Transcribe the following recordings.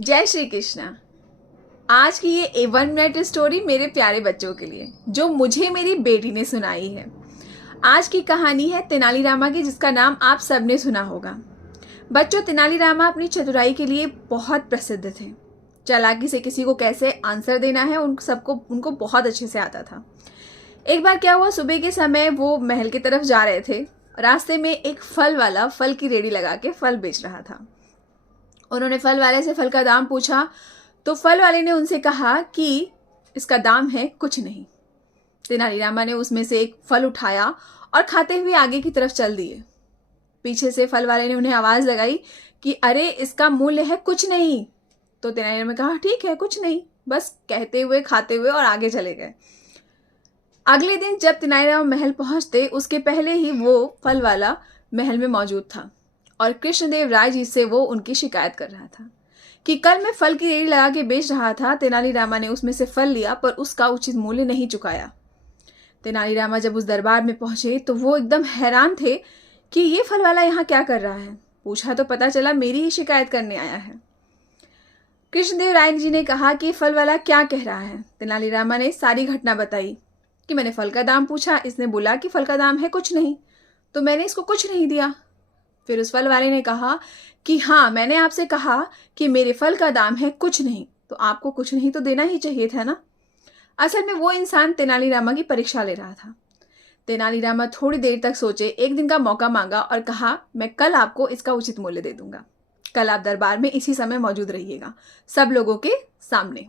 जय श्री कृष्णा। आज की ये 1 मिनट स्टोरी मेरे प्यारे बच्चों के लिए जो मुझे मेरी बेटी ने सुनाई है। आज की कहानी है तेनालीरामा की, जिसका नाम आप सबने सुना होगा। बच्चों, तेनालीरामा अपनी चतुराई के लिए बहुत प्रसिद्ध थे। चालाकी से किसी को कैसे आंसर देना है उनको बहुत अच्छे से आता था। एक बार क्या हुआ, सुबह के समय वो महल की तरफ जा रहे थे। रास्ते में एक फल वाला फल की रेडी लगा के फल बेच रहा था। उन्होंने फल वाले से फल का दाम पूछा तो फल वाले ने उनसे कहा कि इसका दाम है कुछ नहीं। तेनालीरामा ने उसमें से एक फल उठाया और खाते हुए आगे की तरफ चल दिए। पीछे से फल वाले ने उन्हें आवाज लगाई कि अरे, इसका मूल्य है कुछ नहीं। तो तेनालीरामा ने कहा ठीक है, कुछ नहीं, बस कहते हुए खाते हुए और आगे चले गए। अगले दिन जब तेनालीरामा महल पहुंचते, उसके पहले ही वो फल वाला महल में मौजूद था और कृष्णदेव राय जी से वो उनकी शिकायत कर रहा था कि कल मैं फल की रेडी लगा के बेच रहा था। तेनालीरामा ने उसमें से फल लिया पर उसका उचित मूल्य नहीं चुकाया। तेनालीरामा जब उस दरबार में पहुंचे तो वो एकदम हैरान थे कि ये फल वाला यहाँ क्या कर रहा है। पूछा तो पता चला मेरी ही शिकायत करने आया है। कृष्णदेव राय जी ने कहा कि फल वाला क्या कह रहा है। तेनालीरामा ने सारी घटना बताई कि मैंने फल का दाम पूछा, इसने बोला कि फल का दाम है कुछ नहीं, तो मैंने इसको कुछ नहीं दिया। फिर उस फल वाले ने कहा कि हाँ, मैंने आपसे कहा कि मेरे फल का दाम है कुछ नहीं, तो आपको कुछ नहीं तो देना ही चाहिए था ना। असल में वो इंसान तेनालीरामा की परीक्षा ले रहा था। तेनालीरामा थोड़ी देर तक सोचे, एक दिन का मौका मांगा और कहा मैं कल आपको इसका उचित मूल्य दे दूंगा। कल आप दरबार में इसी समय मौजूद रहिएगा, सब लोगों के सामने।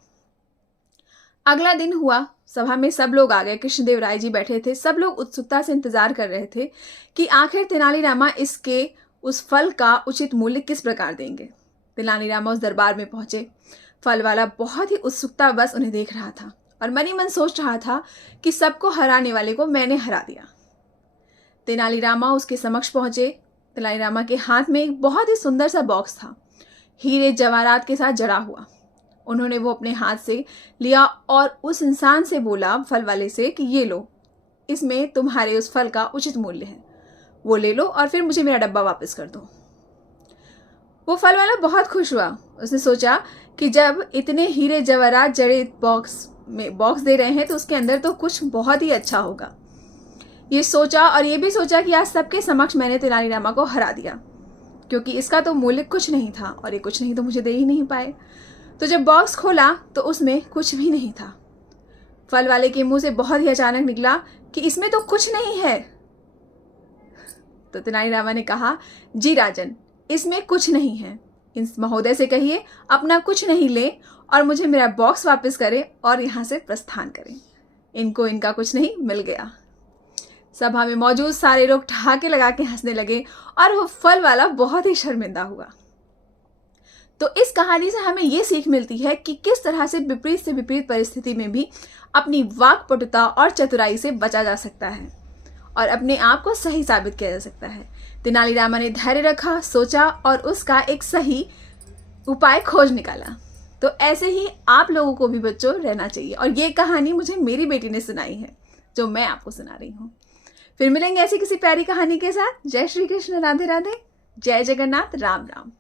अगला दिन हुआ, सभा में सब लोग आ गए। कृष्णदेव राय जी बैठे थे। सब लोग उत्सुकता से इंतजार कर रहे थे कि आखिर तेनालीरामा इसके उस फल का उचित मूल्य किस प्रकार देंगे। तेनालीरामा उस दरबार में पहुंचे। फल वाला बहुत ही उत्सुकता बस उन्हें देख रहा था और मन ही मन सोच रहा था कि सबको हराने वाले को मैंने हरा दिया। तेनालीरामा उसके समक्ष पहुंचे। तेनालीरामा के हाथ में एक बहुत ही सुंदर सा बॉक्स था, हीरे जवाहरात के साथ जड़ा हुआ। उन्होंने वो अपने हाथ से लिया और उस इंसान से बोला, फल वाले से, कि ये लो, इसमें तुम्हारे उस फल का उचित मूल्य है, वो ले लो और फिर मुझे मेरा डब्बा वापस कर दो। वो फल वाला बहुत खुश हुआ। उसने सोचा कि जब इतने हीरे जवाहरात जड़े बॉक्स दे रहे हैं तो उसके अंदर तो कुछ बहुत ही अच्छा होगा। ये सोचा और ये भी सोचा कि आज सबके समक्ष मैंने तेनालीरामा को हरा दिया, क्योंकि इसका तो मूल्य कुछ नहीं था और ये कुछ नहीं तो मुझे दे ही नहीं पाए। तो जब बॉक्स खोला तो उसमें कुछ भी नहीं था। फल वाले के मुंह से बहुत ही अचानक निकला कि इसमें तो कुछ नहीं है। तो तेनालीरामा ने कहा, जी राजन, इसमें कुछ नहीं है। इस महोदय से कहिए अपना कुछ नहीं ले और मुझे मेरा बॉक्स वापस करें और यहाँ से प्रस्थान करें। इनको इनका कुछ नहीं मिल गया। सभा में मौजूद सारे लोग ठहाके लगा के हंसने लगे और वो फल वाला बहुत ही शर्मिंदा हुआ। तो इस कहानी से हमें ये सीख मिलती है कि किस तरह से विपरीत परिस्थिति में भी अपनी वाक्पटुता और चतुराई से बचा जा सकता है और अपने आप को सही साबित किया जा सकता है। तेनालीरामा ने धैर्य रखा, सोचा और उसका एक सही उपाय खोज निकाला। तो ऐसे ही आप लोगों को भी बच्चों रहना चाहिए। और ये कहानी मुझे मेरी बेटी ने सुनाई है, जो मैं आपको सुना रही हूँ। फिर मिलेंगे ऐसी किसी प्यारी कहानी के साथ। जय श्री कृष्ण, राधे राधे, जय जगन्नाथ, राम राम।